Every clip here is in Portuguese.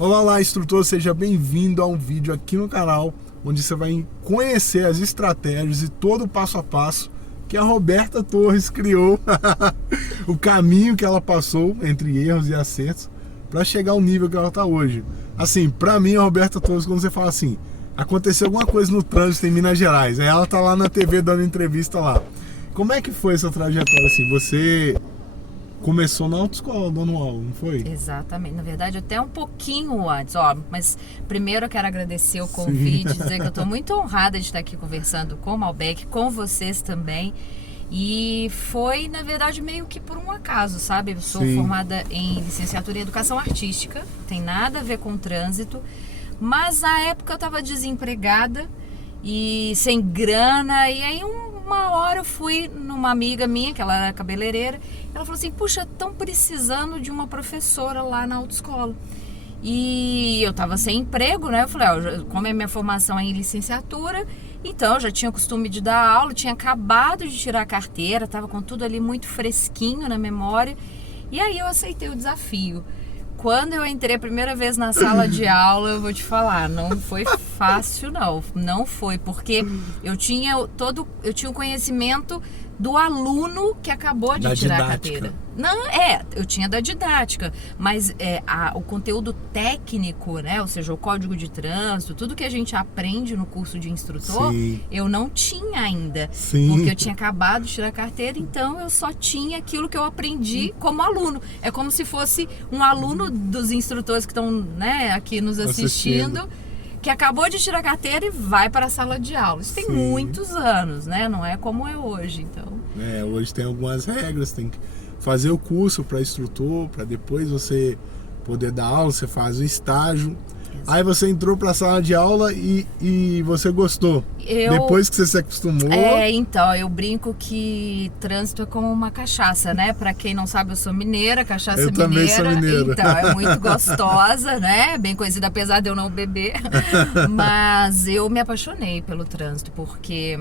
Olá, instrutor, seja bem-vindo a um vídeo aqui no canal onde você vai conhecer as estratégias e todo o passo a passo que a Roberta Torres criou, o caminho que ela passou entre erros e acertos para chegar ao nível que ela está hoje. Assim, para mim, a Roberta Torres, quando você fala assim, aconteceu alguma coisa no trânsito em Minas Gerais, aí ela tá lá na TV dando entrevista lá. Como é que foi essa trajetória assim? Você começou na autoescola dando aula, não foi? Exatamente, na verdade até um pouquinho antes, mas primeiro eu quero agradecer o convite, dizer que eu estou muito honrada de estar aqui conversando com o Malbec, com vocês também, e foi na verdade meio que por um acaso, sabe? Eu sou formada em licenciatura em educação artística, tem nada a ver com trânsito, mas na época eu estava desempregada e sem grana, e aí uma hora eu fui numa amiga minha, que ela era cabeleireira, ela falou assim, puxa, estão precisando de uma professora lá na autoescola. E eu tava sem emprego, né? Eu falei, como é minha formação é em licenciatura, então eu já tinha costume de dar aula, tinha acabado de tirar a carteira, tava com tudo ali muito fresquinho na memória. E aí eu aceitei o desafio. Quando eu entrei a primeira vez na sala de aula, eu vou te falar, não foi fácil não foi, porque eu tinha o conhecimento do aluno que acabou de tirar a carteira. Não, eu tinha da didática, mas o conteúdo técnico, né, ou seja, o código de trânsito, tudo que a gente aprende no curso de instrutor, eu não tinha ainda, porque eu tinha acabado de tirar a carteira, então eu só tinha aquilo que eu aprendi como aluno. É como se fosse um aluno dos instrutores que estão, né, aqui nos assistindo, que acabou de tirar a carteira e vai para a sala de aula. Isso tem muitos anos, né? Não é como é hoje, então. Hoje tem algumas regras, tem que fazer o curso para instrutor, para depois você poder dar aula, você faz o estágio. Aí você entrou para a sala de aula e você gostou. Depois que você se acostumou. Então, eu brinco que trânsito é como uma cachaça, né? Para quem não sabe, eu sou mineira, cachaça mineira. Eu também sou mineira. Então, é muito gostosa, né? Bem conhecida, apesar de eu não beber. Mas eu me apaixonei pelo trânsito, porque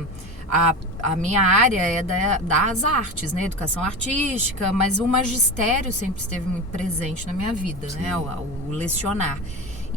a minha área é das artes, né? Educação artística, mas o magistério sempre esteve muito presente na minha vida, né? O lecionar.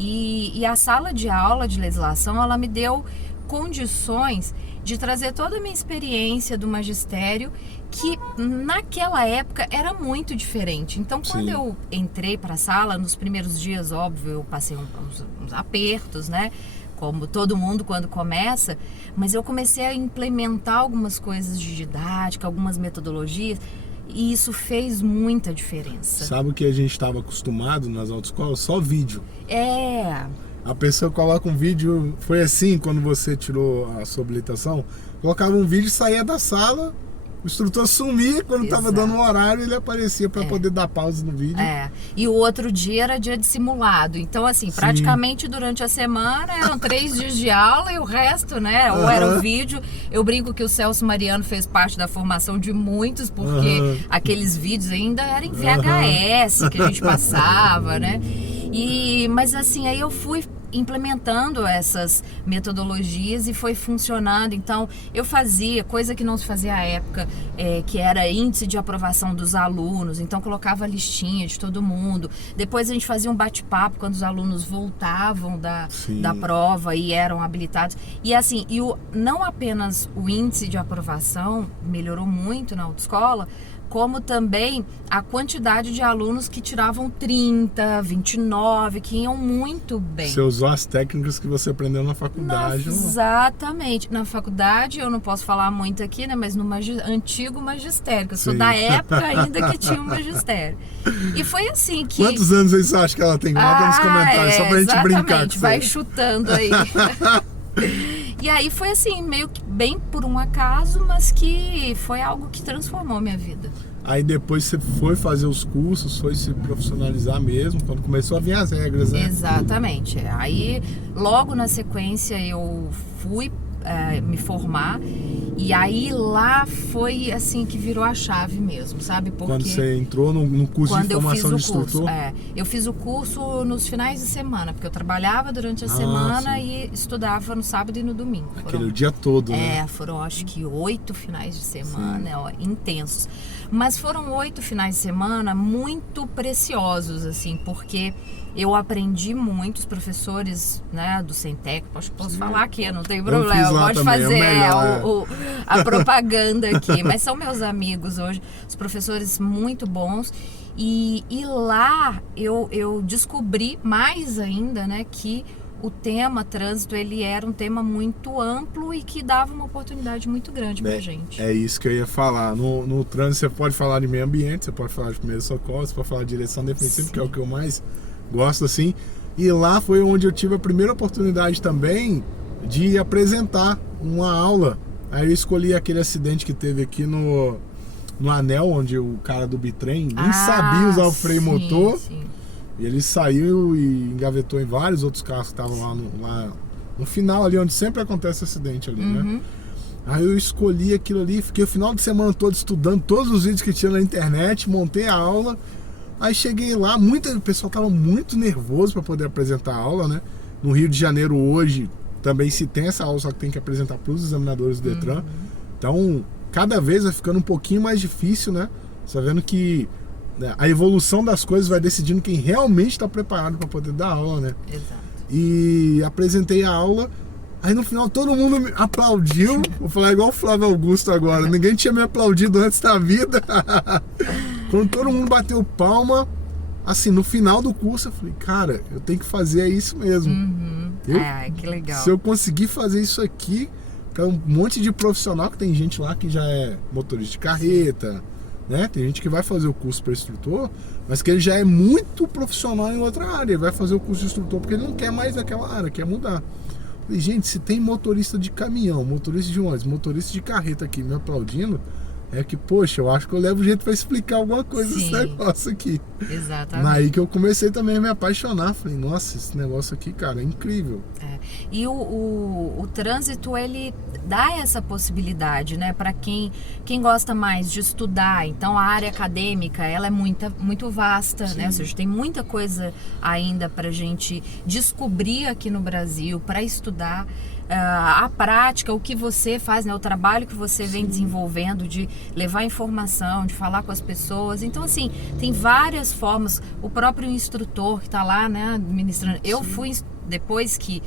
E a sala de aula de legislação, ela me deu condições de trazer toda a minha experiência do magistério, que naquela época era muito diferente. Então, quando eu entrei para a sala, nos primeiros dias, óbvio, eu passei uns apertos, né? Como todo mundo quando começa, mas eu comecei a implementar algumas coisas de didática, algumas metodologias, e isso fez muita diferença. Sabe o que a gente estava acostumado nas autoescolas? Só vídeo. A pessoa coloca um vídeo, foi assim quando você tirou a sua habilitação, colocava um vídeo e saía da sala, o instrutor sumia, quando estava dando um horário ele aparecia para poder dar pausa no vídeo. E o outro dia era dia de simulado, então assim, praticamente durante a semana eram 3 dias de aula e o resto, né, ou era o vídeo. Eu brinco que o Celso Mariano fez parte da formação de muitos, porque aqueles vídeos ainda eram em VHS que a gente passava, né, mas assim, aí eu fui implementando essas metodologias e foi funcionando. Então eu fazia coisa que não se fazia à época, que era índice de aprovação dos alunos, então colocava a listinha de todo mundo. Depois a gente fazia um bate-papo quando os alunos voltavam da prova e eram habilitados. E assim, não apenas o índice de aprovação melhorou muito na autoescola, como também a quantidade de alunos que tiravam 30, 29, que iam muito bem. Você usou as técnicas que você aprendeu na faculdade. Exatamente. Na faculdade, eu não posso falar muito aqui, né? Mas no antigo magistério, que eu sou da época ainda que tinha o magistério. E foi assim que... Quantos anos você acha que ela tem? Coloca nos comentários, só pra gente brincar. Vai chutando aí. E aí foi assim, meio que bem por um acaso, mas que foi algo que transformou minha vida. Aí depois você foi fazer os cursos, foi se profissionalizar mesmo, quando começou a vir as regras, né? Exatamente. Aí logo na sequência eu fui me formar, e aí lá foi assim que virou a chave mesmo, sabe? Porque quando você entrou no curso de formação de instrutor? Eu fiz o curso nos finais de semana, porque eu trabalhava durante a semana e estudava no sábado e no domingo. Aquele dia todo, né? Foram acho que 8 finais de semana, intensos. Mas foram 8 finais de semana muito preciosos, assim, porque Eu aprendi muito, os professores, né, do Centec, posso falar aqui, não tem problema, fiz lá pode também, fazer melhor, a propaganda aqui, mas são meus amigos hoje, os professores muito bons, e lá eu descobri mais ainda, né, que o tema trânsito, ele era um tema muito amplo e que dava uma oportunidade muito grande pra gente. É isso que eu ia falar. No trânsito você pode falar de meio ambiente, você pode falar de primeiros socorros, você pode falar de direção defensiva, que é o que eu mais gosto, assim. E lá foi onde eu tive a primeira oportunidade também de apresentar uma aula. Aí eu escolhi aquele acidente que teve aqui no anel, onde o cara do bitrem nem sabia usar o freio motor. Sim. E ele saiu e engavetou em vários outros carros que estavam lá no final ali, onde sempre acontece acidente ali, né? Aí eu escolhi aquilo ali, fiquei o final de semana todo estudando todos os vídeos que tinha na internet, montei a aula. Aí cheguei lá, o pessoal estava muito nervoso para poder apresentar a aula, né? No Rio de Janeiro hoje também se tem essa aula, só que tem que apresentar para os examinadores do Detran. Então, cada vez vai ficando um pouquinho mais difícil, né? Você tá vendo que a evolução das coisas vai decidindo quem realmente está preparado para poder dar aula, né? Exato. E apresentei a aula, aí no final todo mundo me aplaudiu. Vou falar igual o Flávio Augusto agora, ninguém tinha me aplaudido antes da vida. Quando todo mundo bateu palma, assim, no final do curso eu falei, cara, eu tenho que fazer isso mesmo. Que legal. Se eu conseguir fazer isso aqui, para um monte de profissional, que tem gente lá que já é motorista de carreta, né? Tem gente que vai fazer o curso para instrutor, mas que ele já é muito profissional em outra área, ele vai fazer o curso de instrutor porque ele não quer mais daquela área, quer mudar. Falei, gente, se tem motorista de caminhão, motorista de ônibus, motorista de carreta aqui me aplaudindo, é que, poxa, eu acho que eu levo jeito para explicar alguma coisa desse negócio aqui. Exatamente. Aí que eu comecei também a me apaixonar. Falei, nossa, esse negócio aqui, cara, é incrível. E o trânsito, ele dá essa possibilidade, né, para quem gosta mais de estudar. Então, a área acadêmica, ela é muito vasta, né? Ou seja, tem muita coisa ainda pra gente descobrir aqui no Brasil, para estudar. A prática, o que você faz, né, o trabalho que você vem desenvolvendo de levar informação, de falar com as pessoas. Então, assim, tem várias formas. O próprio instrutor que está lá, né, ministrando. Eu fui, depois que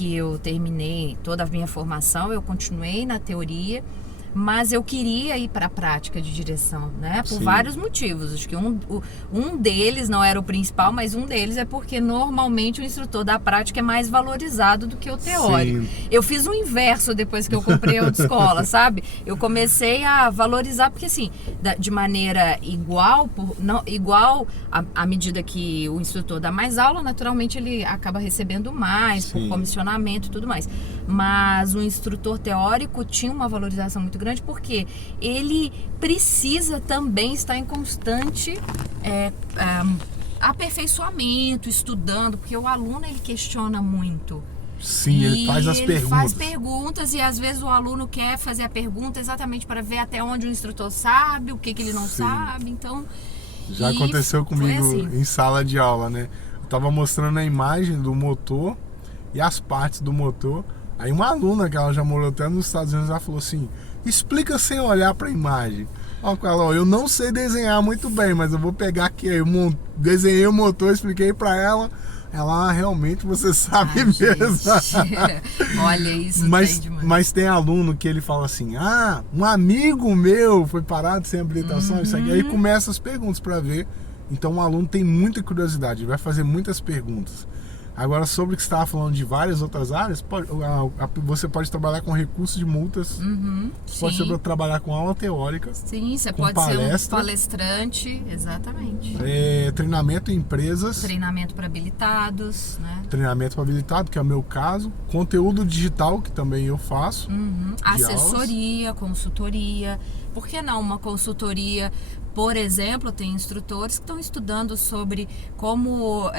eu terminei toda a minha formação, eu continuei na teoria, mas eu queria ir para a prática de direção, né? Por vários motivos. Acho que um deles, não era o principal, mas um deles é porque normalmente o instrutor da prática é mais valorizado do que o teórico. Eu fiz o inverso depois que eu comprei a autoescola, sabe? Eu comecei a valorizar, porque assim, de maneira igual, à medida que o instrutor dá mais aula, naturalmente ele acaba recebendo mais, por comissionamento e tudo mais. Mas o instrutor teórico tinha uma valorização muito grande, porque ele precisa também estar em constante aperfeiçoamento, estudando, porque o aluno, ele questiona muito. Sim, ele faz as perguntas. Faz perguntas e às vezes o aluno quer fazer a pergunta exatamente para ver até onde o instrutor sabe, o que ele não sabe. Então, já aconteceu comigo assim, em sala de aula, né? Eu tava mostrando a imagem do motor e as partes do motor. Aí uma aluna, que ela já morou até nos Estados Unidos, ela falou assim, explica sem olhar para a imagem. Ó, eu não sei desenhar muito bem, mas eu vou pegar aqui. Eu desenhei o motor, expliquei para ela. Ela, realmente, você sabe mesmo. Olha, isso mas tem aluno que ele fala assim, um amigo meu foi parado sem habilitação, isso aqui. Aí começa as perguntas para ver. Então o aluno tem muita curiosidade, ele vai fazer muitas perguntas. Agora, sobre o que você estava falando de várias outras áreas, você pode trabalhar com recursos de multas, pode trabalhar com aula teórica. Sim, você pode ser um palestrante, exatamente. Treinamento em empresas. Treinamento para habilitados, né? Treinamento para habilitado, que é o meu caso. Conteúdo digital, que também eu faço. Assessoria, consultoria. Por que não uma consultoria? Por exemplo, tem instrutores que estão estudando sobre como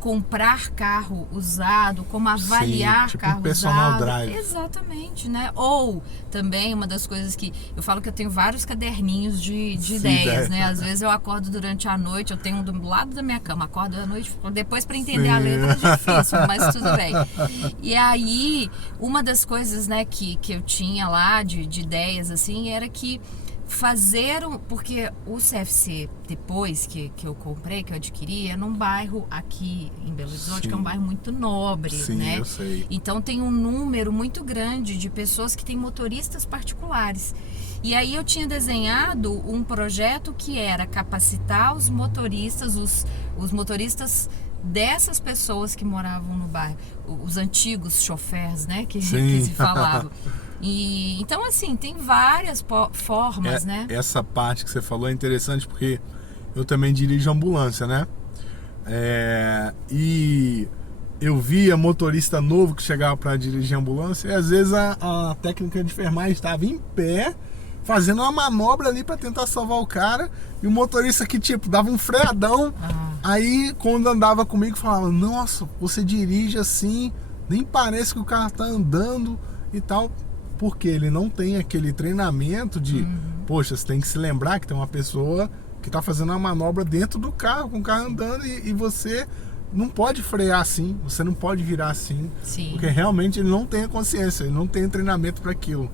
comprar carro usado, como avaliar tipo carro personal usado. Drive. Exatamente, né? Ou também uma das coisas que eu falo, que eu tenho vários caderninhos de ideias, né? Às vezes eu acordo durante a noite, eu tenho um do lado da minha cama, acordo à noite, depois para entender a letra é difícil, mas tudo bem. E aí, uma das coisas, né, que eu tinha lá de ideias, assim, era que porque o CFC, depois que eu comprei, que eu adquiri, é num bairro aqui em Belo Horizonte, que é um bairro muito nobre, Sim, né? eu sei. Então tem um número muito grande de pessoas que têm motoristas particulares. E aí eu tinha desenhado um projeto que era capacitar os motoristas, os motoristas dessas pessoas que moravam no bairro, os antigos chofés, né, que se falavam. E então, assim, tem várias formas, né? Essa parte que você falou é interessante porque eu também dirijo ambulância, né? E eu via motorista novo que chegava para dirigir ambulância e às vezes a técnica de enfermagem estava em pé fazendo uma manobra ali para tentar salvar o cara, e o motorista que tipo dava um freadão. Aí quando andava comigo falava: nossa, você dirige assim, nem parece que o cara tá andando e tal, porque ele não tem aquele treinamento de poxa, você tem que se lembrar que tem uma pessoa que tá fazendo uma manobra dentro do carro, com o carro andando, e você não pode frear assim, você não pode virar assim. Sim. Porque realmente ele não tem a consciência, ele não tem treinamento para aquilo.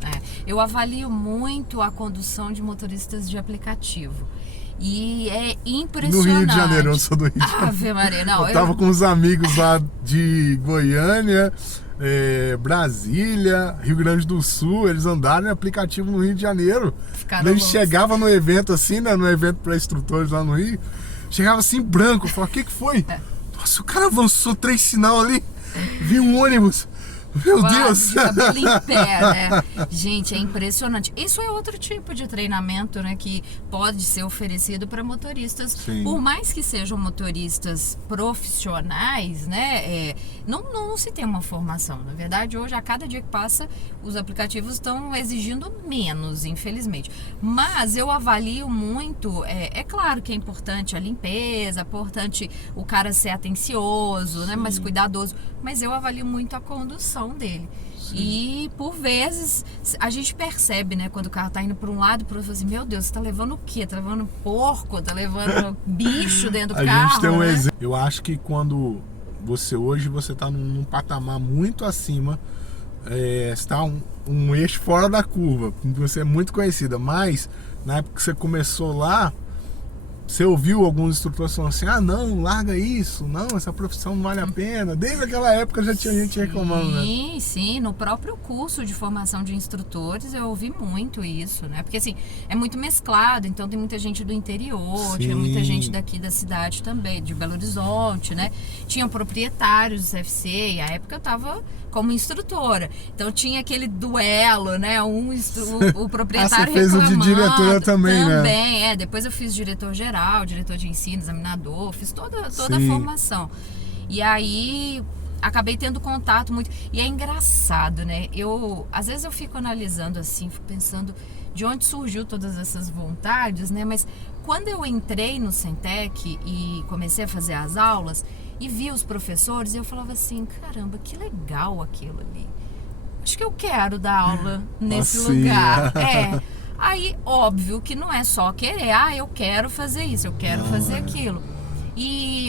Eu avalio muito a condução de motoristas de aplicativo. E é impressionante. No Rio de Janeiro, eu sou do Rio de Janeiro. Ave Maria, não. Eu tava com uns amigos lá de Goiânia, Brasília, Rio Grande do Sul, eles andaram em aplicativo no Rio de Janeiro. Eles chegavam no evento assim, né, no evento para instrutores lá no Rio, chegava assim branco, falava: o que foi? Nossa, o cara avançou 3 sinal ali, vi um ônibus. Meu Deus! Cabelo em pé, né? Gente, é impressionante. Isso é outro tipo de treinamento, né, que pode ser oferecido para motoristas. Sim. Por mais que sejam motoristas profissionais, né, não se tem uma formação. Na verdade, hoje, a cada dia que passa, os aplicativos estão exigindo menos, infelizmente. Mas eu avalio muito, é claro que é importante a limpeza, é importante o cara ser atencioso, né, mais cuidadoso, mas eu avalio muito a condução dele. Sim. E por vezes a gente percebe, né, quando o carro tá indo para um lado, para outro, assim: meu Deus, você tá levando o quê? Tá levando porco? Tá levando bicho dentro do carro? A gente tem um né? exemplo. Eu acho que quando você tá num patamar muito acima, você tá um eixo fora da curva, você é muito conhecida, mas na época que você começou lá, você ouviu alguns instrutores falando assim: ah, não, larga isso, não, essa profissão não vale a pena. Desde aquela época já tinha gente reclamando, né? Sim, no próprio curso de formação de instrutores eu ouvi muito isso, né? Porque assim, é muito mesclado, então tem muita gente do interior, tinha muita gente daqui da cidade também, de Belo Horizonte, né? Tinham proprietários do CFC, e à época eu tava como instrutora, então tinha aquele duelo, né? O proprietário você fez o de diretora também, né? Depois eu fiz diretor geral, diretor de ensino, examinador, fiz toda a formação. E aí acabei tendo contato muito, e é engraçado, né? Às vezes eu fico analisando assim, fico pensando de onde surgiu todas essas vontades, né? Mas quando eu entrei no Centec e comecei a fazer as aulas e vi os professores, eu falava assim: caramba, que legal aquilo ali. Acho que eu quero dar aula nesse lugar. Aí, óbvio que não é só querer, eu quero fazer isso, eu quero fazer aquilo.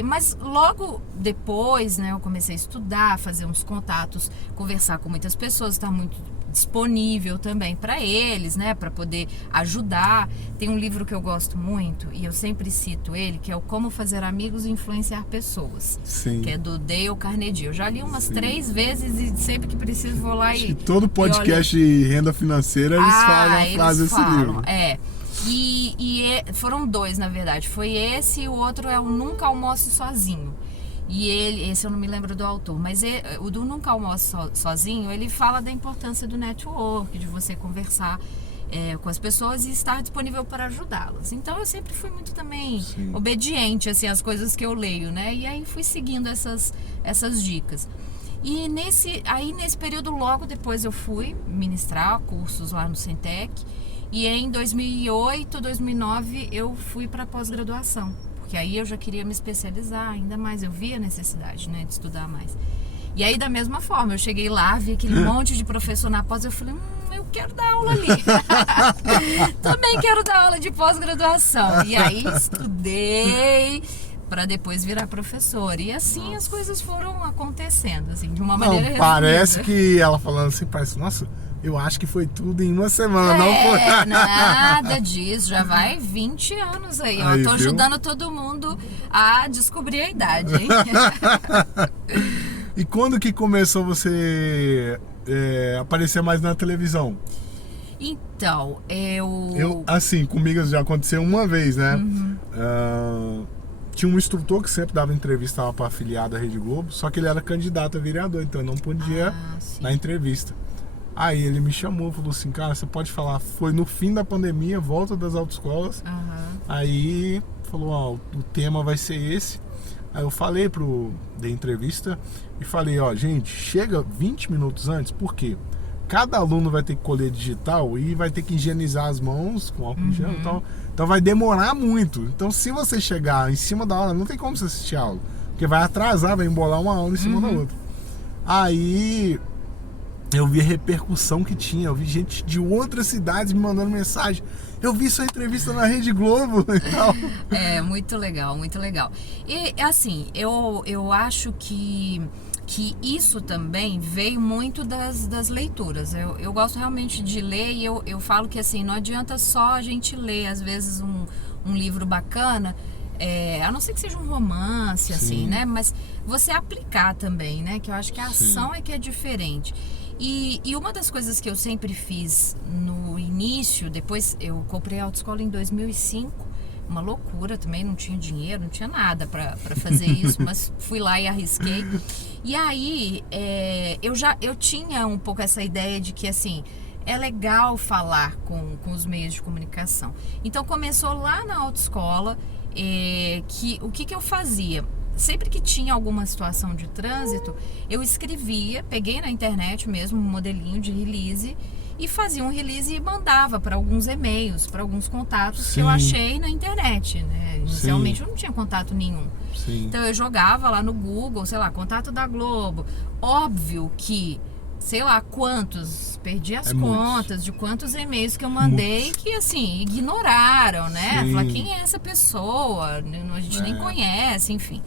Mas logo depois, né, eu comecei a estudar, fazer uns contatos, conversar com muitas pessoas, estar muito disponível também para eles, né, para poder ajudar. Tem um livro que eu gosto muito e eu sempre cito ele, que é o Como Fazer Amigos e Influenciar Pessoas. Sim. Que é do Dale Carnegie. Eu já li umas 3 vezes e sempre que preciso vou lá e todo podcast de renda financeira eles falam a frase desse livro. Foram 2, na verdade. Foi esse e o outro é o Nunca Almoce Sozinho. E esse eu não me lembro do autor, mas o do Nunca Almoce Sozinho, ele fala da importância do network, de você conversar com as pessoas e estar disponível para ajudá-las. Então eu sempre fui muito também obediente assim, às coisas que eu leio, né? E aí fui seguindo essas dicas. E nesse período, logo depois eu fui ministrar cursos lá no Centec. E em 2008, 2009 eu fui para pós-graduação, porque aí eu já queria me especializar ainda mais, eu via a necessidade, né, de estudar mais. E aí da mesma forma, eu cheguei lá, vi aquele monte de professor na pós, eu falei: eu quero dar aula ali. Também quero dar aula de pós-graduação. E aí estudei, para depois virar professora. E assim as coisas foram acontecendo, assim, de uma Não, maneira parece resumida. que ela falando assim, parece, nossa, eu acho que foi tudo em uma semana, não foi? Nada disso, já vai 20 anos aí. Aí, Eu tô viu? ajudando todo mundo a descobrir a idade, hein? E quando que começou você aparecer mais na televisão? Então, Assim, comigo já aconteceu uma vez, né? Uhum. Tinha um instrutor que sempre dava entrevista lá pra afiliada à Rede Globo, só que ele era candidato a vereador, então ele não podia sim. na entrevista. Aí ele me chamou, falou assim, cara, você pode falar, foi no fim da pandemia, volta das autoescolas. Aí falou, ó, o tema vai ser esse. Aí eu falei da entrevista e falei, ó, gente, chega 20 minutos antes, por quê? Cada aluno vai ter que colher digital e vai ter que higienizar as mãos com álcool em gel e tal. Então vai demorar muito. Então se você chegar em cima da aula, não tem como você assistir a aula. Porque vai atrasar, vai embolar uma aula em cima da outra. Aí eu vi a repercussão que tinha. Eu vi gente de outras cidades me mandando mensagem. Eu vi sua entrevista na Rede Globo e tal. É, muito legal, muito legal. E assim, eu acho que isso também veio muito das leituras. Eu gosto realmente de ler e eu falo que assim, não adianta só a gente ler, às vezes, um livro bacana, a não ser que seja um romance, assim, né? Mas você aplicar também, né? Que eu acho que a ação é que é diferente. E uma das coisas que eu sempre fiz no início, depois eu comprei a autoescola em 2005, uma loucura também, não tinha dinheiro, não tinha nada pra fazer isso, mas fui lá e arrisquei. E aí eu tinha um pouco essa ideia de que assim, é legal falar com os meios de comunicação. Então começou lá na autoescola, o que eu fazia? Sempre que tinha alguma situação de trânsito, eu escrevia, peguei na internet mesmo um modelinho de release e fazia um release e mandava para alguns e-mails, para alguns contatos que eu achei na internet, né? Inicialmente eu não tinha contato nenhum. Então eu jogava lá no Google, sei lá, contato da Globo. Óbvio que, sei lá quantos, perdi as contas de quantos e-mails que eu mandei que assim, ignoraram, né? Falaram, quem é essa pessoa? A gente nem conhece, enfim.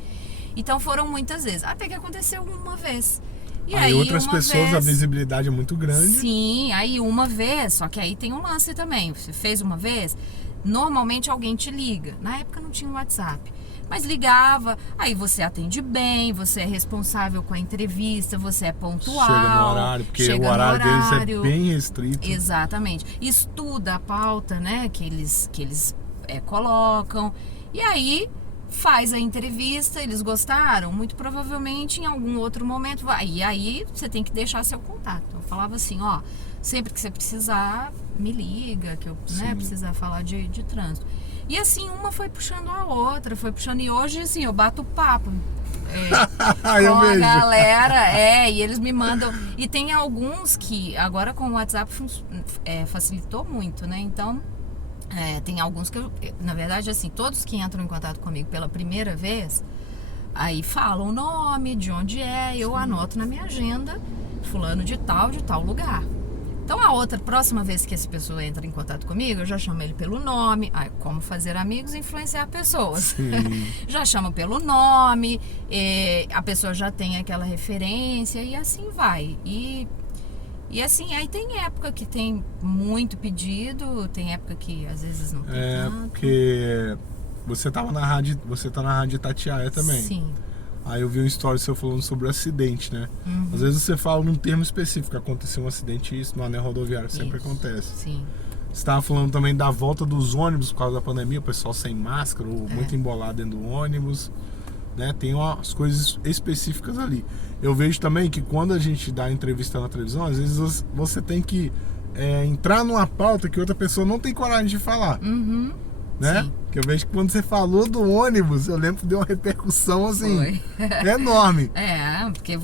Então foram muitas vezes, até que aconteceu uma vez. E aí outras pessoas, a visibilidade é muito grande. Sim, aí uma vez, só que aí tem um lance também. Você fez uma vez, normalmente alguém te liga. Na época não tinha WhatsApp, mas ligava, aí você atende bem, você é responsável com a entrevista, você é pontual. Chega no horário, porque o horário deles é bem restrito. Exatamente. Estuda a pauta, né, que eles colocam. E aí faz a entrevista, eles gostaram, muito provavelmente em algum outro momento vai. E aí você tem que deixar seu contato. Eu falava assim, ó, sempre que você precisar, me liga, que eu precisar falar de trânsito. E assim, uma foi puxando a outra, foi puxando, e hoje assim, eu bato papo com a galera, e eles me mandam, e tem alguns que agora com o WhatsApp facilitou muito, né, então tem alguns que eu, na verdade assim, todos que entram em contato comigo pela primeira vez, aí falam o nome, de onde eu anoto na minha agenda, fulano de tal lugar. Então a próxima vez que essa pessoa entra em contato comigo, eu já chamo ele pelo nome. Como fazer amigos e influenciar pessoas. Já chamo pelo nome, a pessoa já tem aquela referência e assim vai. E assim, aí tem época que tem muito pedido, tem época que às vezes não tem tanto. Porque você tá na rádio Itatiaia também. Sim. Aí eu vi uma história seu falando sobre o acidente, né? Às vezes você fala num termo específico, aconteceu um acidente, isso no anel rodoviário sempre acontece. Sim. Você estava falando também da volta dos ônibus por causa da pandemia, o pessoal sem máscara ou muito embolado dentro do ônibus, né? Tem umas coisas específicas ali. Eu vejo também que quando a gente dá entrevista na televisão, às vezes você tem que entrar numa pauta que outra pessoa não tem coragem de falar. Né? Sim. Que eu vejo que quando você falou do ônibus, eu lembro que deu uma repercussão assim enorme. Porque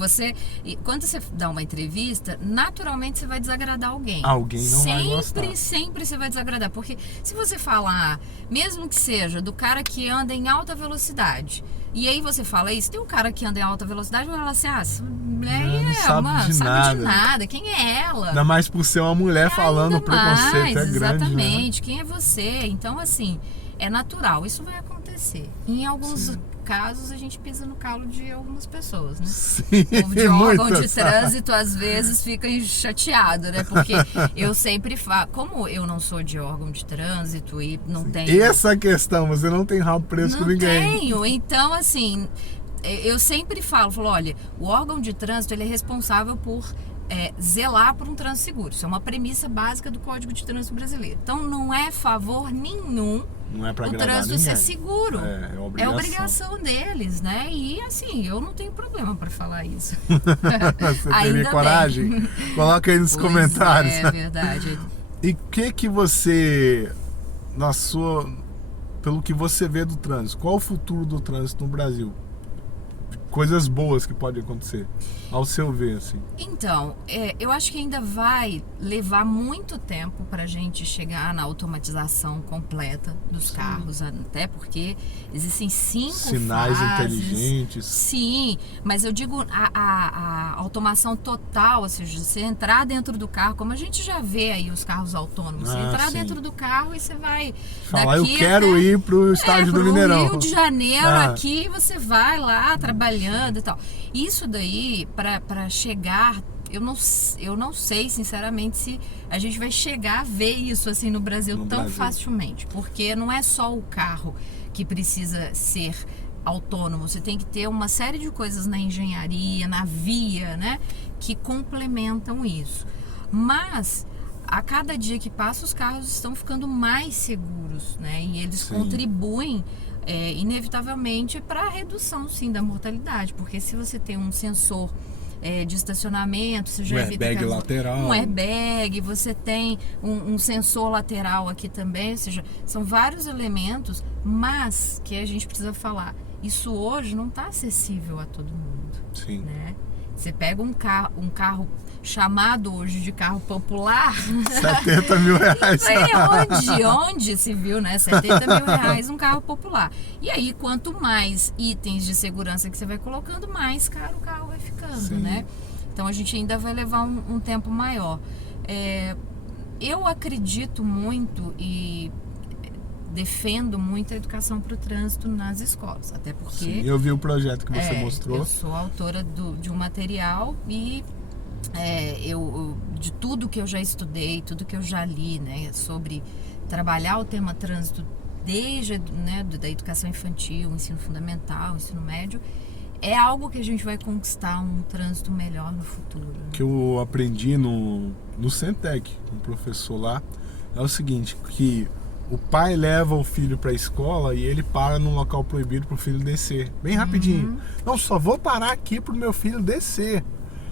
quando você dá uma entrevista, naturalmente você vai desagradar alguém. Alguém não vai gostar. Sempre você vai desagradar. Porque se você falar, mesmo que seja do cara que anda em alta velocidade, e aí você fala isso, tem um cara que anda em alta velocidade, vai falar assim, essa mulher não sabe de nada. Quem é ela? Ainda mais por ser uma mulher falando, o preconceito é grande. Exatamente, né? Quem é você? Então assim, é natural, isso vai acontecer. Em alguns casos, a gente pisa no calo de algumas pessoas, né? Sim, O povo de órgão de muitas. trânsito, às vezes, fica chateado, né? Porque eu sempre falo, como eu não sou de órgão de trânsito e não tenho... Essa questão, você não tem rabo preso com Não ninguém. tenho, então assim, eu sempre falo, olha, o órgão de trânsito, ele é responsável por zelar por um trânsito seguro. Isso é uma premissa básica do Código de Trânsito Brasileiro. Então não é favor nenhum Não é pra o agradar trânsito ninguém. ser seguro. É É obrigação. obrigação deles, né? E assim, eu não tenho problema para falar isso. Você Ainda teria bem. coragem? Coloca aí nos Pois comentários. É verdade. E o que você, pelo que você vê do trânsito, qual o futuro do trânsito no Brasil? Coisas boas que podem acontecer, ao seu ver, assim. Então, eu acho que ainda vai levar muito tempo para a gente chegar na automatização completa dos carros, até porque existem 5 Sinais fases. inteligentes. Sim, mas eu digo a automação total, ou seja, você entrar dentro do carro, como a gente já vê aí os carros autônomos, você entrar sim. dentro do carro e você vai Falar, eu daqui quero até- ir pro estádio do pro Mineirão. Rio de Janeiro, Ah. aqui você vai lá trabalhando e tal. Isso daí, para chegar, eu não sei, sinceramente, se a gente vai chegar a ver isso assim no Brasil tão facilmente. Porque não é só o carro que precisa ser autônomo. Você tem que ter uma série de coisas na engenharia, na via, né? Que complementam isso. Mas a cada dia que passa, os carros estão ficando mais seguros, né? E eles contribuem inevitavelmente para a redução, sim, da mortalidade, porque se você tem um sensor de estacionamento, você já evita airbag lateral. um airbag, você tem um sensor lateral aqui também, ou seja, são vários elementos, mas que a gente precisa falar, isso hoje não está acessível a todo mundo. Sim. Né? Você pega um carro chamado hoje de carro popular. 70 mil reais. Onde se viu, né? 70 mil reais um carro popular. E aí, quanto mais itens de segurança que você vai colocando, mais caro o carro vai ficando, né? Então a gente ainda vai levar um tempo maior. Eu acredito muito e defendo muito a educação para o trânsito nas escolas, até porque... Sim, eu vi o projeto que você mostrou. Eu sou autora de um material e de tudo que eu já estudei, tudo que eu já li, né, sobre trabalhar o tema trânsito desde da educação infantil, ensino fundamental, ensino médio, é algo que a gente vai conquistar um trânsito melhor no futuro. Né? Que eu aprendi no Centec, um professor lá, é o seguinte, que o pai leva o filho para a escola e ele para num local proibido para o filho descer, bem rapidinho. Não, só vou parar aqui pro meu filho descer.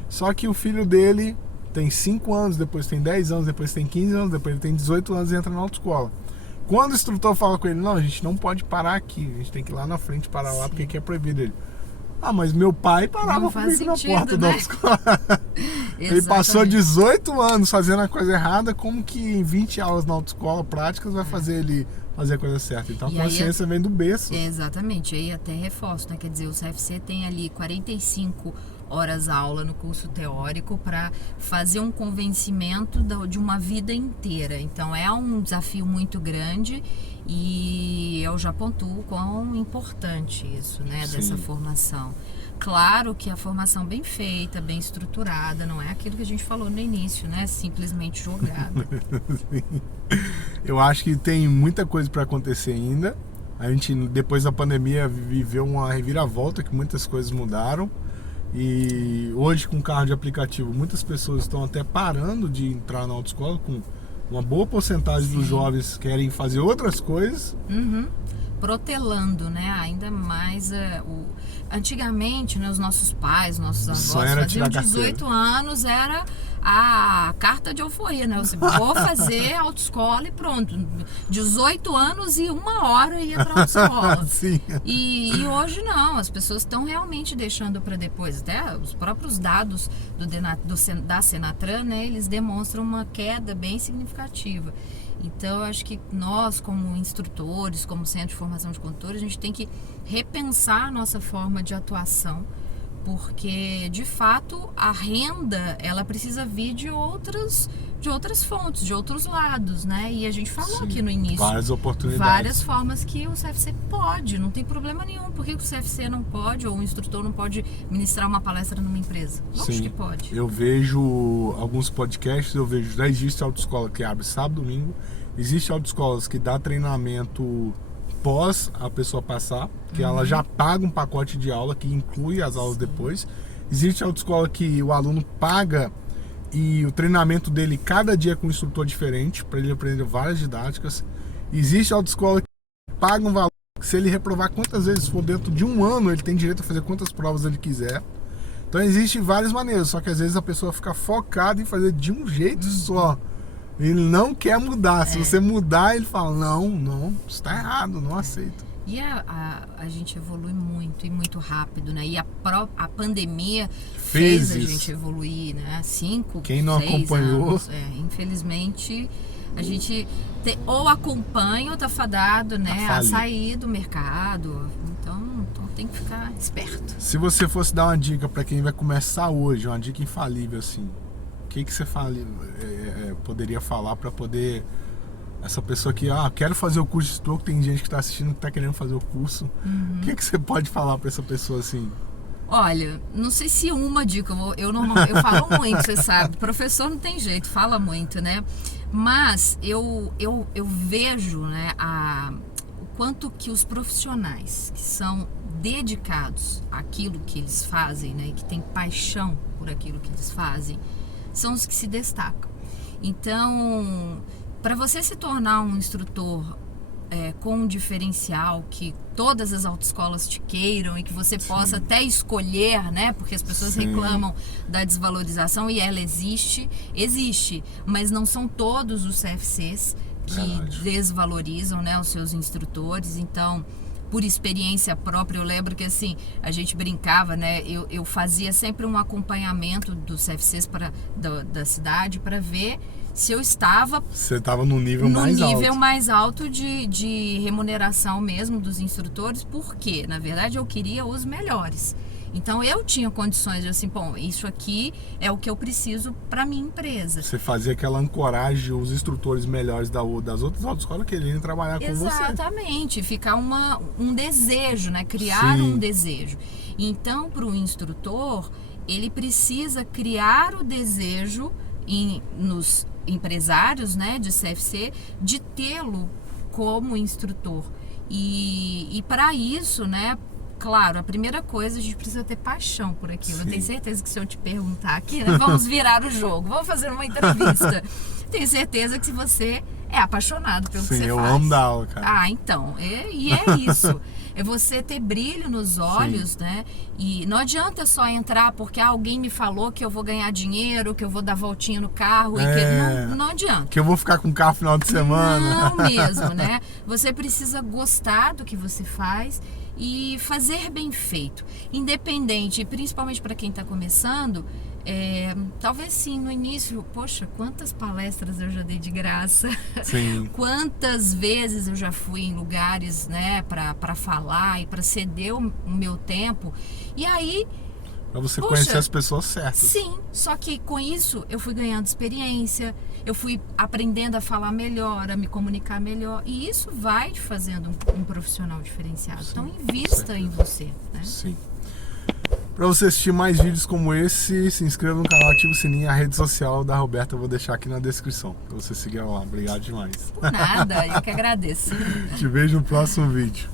Só que o filho dele tem 5 anos, depois tem 10 anos, depois tem 15 anos, depois ele tem 18 anos e entra na autoescola. Quando o instrutor fala com ele, não, a gente não pode parar aqui, a gente tem que ir lá na frente parar lá, porque aqui é proibido. Ele, mas meu pai parava comigo na porta da autoescola. Ele passou 18 anos fazendo a coisa errada, como que em 20 aulas na autoescola práticas vai fazer ele fazer a coisa certa. Então a consciência vem do berço. Exatamente, aí até reforço, né? Quer dizer, o CFC tem ali 45 horas aula no curso teórico para fazer um convencimento de uma vida inteira. Então é um desafio muito grande e eu já pontuo quão importante isso, né? Dessa formação. Claro que a formação bem feita, bem estruturada, não é aquilo que a gente falou no início, né? Simplesmente jogada. Eu acho que tem muita coisa para acontecer ainda. A gente, depois da pandemia, viveu uma reviravolta, que muitas coisas mudaram. E hoje, com carro de aplicativo, muitas pessoas estão até parando de entrar na autoescola, com uma boa porcentagem dos jovens querem fazer outras coisas. Protelando, né? Ainda mais antigamente, né, os nossos pais, nossos avós faziam 18 anos, era a carta de alforria, né? Você vou fazer autoescola e pronto. 18 anos e 1 hora ia pra autoescola. Sim. E hoje não, as pessoas estão realmente deixando para depois. Até os próprios dados da Senatran, né, eles demonstram uma queda bem significativa. Então, eu acho que nós, como instrutores, como Centro de Formação de Condutores, a gente tem que repensar a nossa forma de atuação, porque, de fato, a renda, ela precisa vir de outros de outras fontes, de outros lados, né? E a gente falou Sim, aqui no início. várias oportunidades. Várias formas que o CFC pode, não tem problema nenhum. Por que o CFC não pode, ou o instrutor não pode ministrar uma palestra numa empresa? Lógico Sim, que pode. eu vejo alguns podcasts, eu vejo, já existe autoescola que abre sábado, domingo, existe autoescolas que dá treinamento pós a pessoa passar, que ela já paga um pacote de aula que inclui as aulas depois. Existe autoescola que o aluno paga e o treinamento dele cada dia é com um instrutor diferente, para ele aprender várias didáticas. Existe autoescola que paga um valor, que se ele reprovar quantas vezes for dentro de um ano, ele tem direito a fazer quantas provas ele quiser. Então existem várias maneiras, só que às vezes a pessoa fica focada em fazer de um jeito só. Ele não quer mudar. Se você mudar, ele fala, não, isso tá errado, não aceito. E a gente evolui muito e muito rápido, né? E a pandemia fez a gente evoluir, né? 5, Quem não 6 acompanhou. anos. Infelizmente, a gente ou acompanha ou tá fadado, né? A sair do mercado. Então tem que ficar esperto. Se você fosse dar uma dica para quem vai começar hoje, uma dica infalível assim, o que você poderia falar para poder... Essa pessoa que, quero fazer o curso de instrutor, que tem gente que está assistindo que está querendo fazer o curso. O que você pode falar para essa pessoa assim? Olha, não sei se uma dica, eu falo muito, você sabe. Professor não tem jeito, fala muito, né? Mas eu vejo, né, o quanto que os profissionais que são dedicados àquilo que eles fazem, né, e que têm paixão por aquilo que eles fazem, são os que se destacam. Então, para você se tornar um instrutor com um diferencial que todas as autoescolas te queiram e que você possa até escolher, né? Porque as pessoas reclamam da desvalorização e ela existe, mas não são todos os CFCs que desvalorizam, né, os seus instrutores. Então, por experiência própria, eu lembro que assim, a gente brincava, né? Eu fazia sempre um acompanhamento dos CFCs da cidade para ver se eu estava... Você estava no nível mais alto. No nível mais alto de remuneração mesmo dos instrutores, porque, na verdade, eu queria os melhores. Então, eu tinha condições de assim, bom, isso aqui é o que eu preciso para minha empresa. Você fazia aquela ancoragem, os instrutores melhores das outras autoescolas querendo trabalhar com você. Exatamente, ficar um desejo, né? Criar um desejo. Então, para o instrutor, ele precisa criar o desejo nos empresários, né, de CFC, de tê-lo como instrutor. E para isso, né, claro, a primeira coisa, a gente precisa ter paixão por aquilo. Eu tenho certeza que se eu te perguntar aqui, né, vamos virar o jogo, vamos fazer uma entrevista. Tenho certeza que se você é apaixonado pelo que você faz. Sim, eu amo dar aula, cara. Então, e é isso. É você ter brilho nos olhos, né? E não adianta só entrar porque alguém me falou que eu vou ganhar dinheiro, que eu vou dar voltinha no carro. Não adianta. Que eu vou ficar com o carro no final de semana. Não mesmo, né? Você precisa gostar do que você faz e fazer bem feito. Independente, principalmente para quem está começando... talvez sim, no início, poxa, quantas palestras eu já dei de graça. Sim. Quantas vezes eu já fui em lugares, né, para falar e para ceder o meu tempo. E aí, para você conhecer as pessoas certas. Sim, só que com isso eu fui ganhando experiência, eu fui aprendendo a falar melhor, a me comunicar melhor, e isso vai te fazendo um profissional diferenciado. Então invista em você, né? Sim. Para você assistir mais vídeos como esse, se inscreva no canal, ative o sininho. A rede social da Roberta eu vou deixar aqui na descrição, para você seguir lá. Obrigado demais. Por nada, eu que agradeço. Te vejo no próximo vídeo.